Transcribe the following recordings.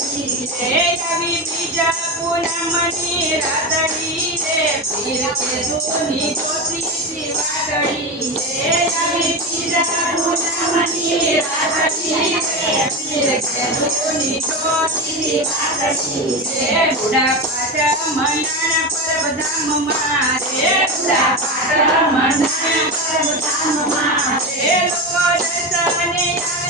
कवि बीजा पूनमणि राधड़ी रे फिर के धोनी ज्योति शिवागड़ी रे कवि बीजा पूनमणि राधड़ी रे फिर के धोनी ज्योति रे बुढ़ा पाट मनान पर्व धाम मारे बुढ़ा पाट मनान पर्व धाम मारे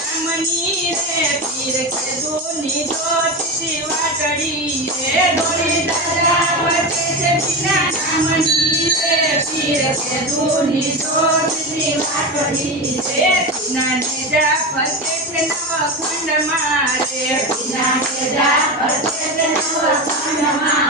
धमनी रे, पीर के दोनी जोट दिवा कड़ी रे। दोनी दादा बचे से बिना धमनी रे, पीर के दोनी जोट दिवा कड़ी रे। बिना नेजा फटे से नव खंड मारे। बिना नेजा फटे से नव खंड मारे।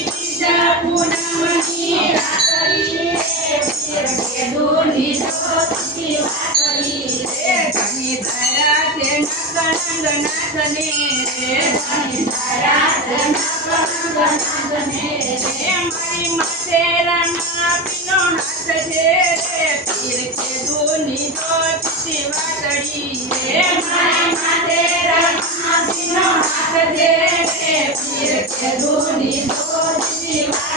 ગણગનાથને રે મણી તારા ગણગનાથને રે મણી માતેરા માપીનો નાથ છે રે પીર કે ધોની તો સેવા કરી રે મણી માતેરા માપીનો નાથ છે રે પીર કે ધોની તો સેવા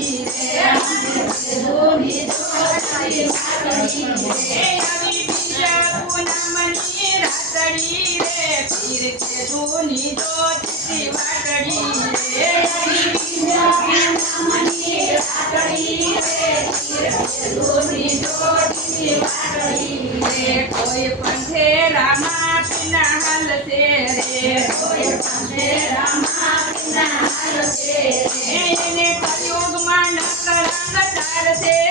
રહીને કોઈ પણ ફેરામાં પીના હાલશે રે. કોઈ પણ ફેરામાં પીના હાલશે રે. એને કલયુગમાં ન કરાંગ તારશે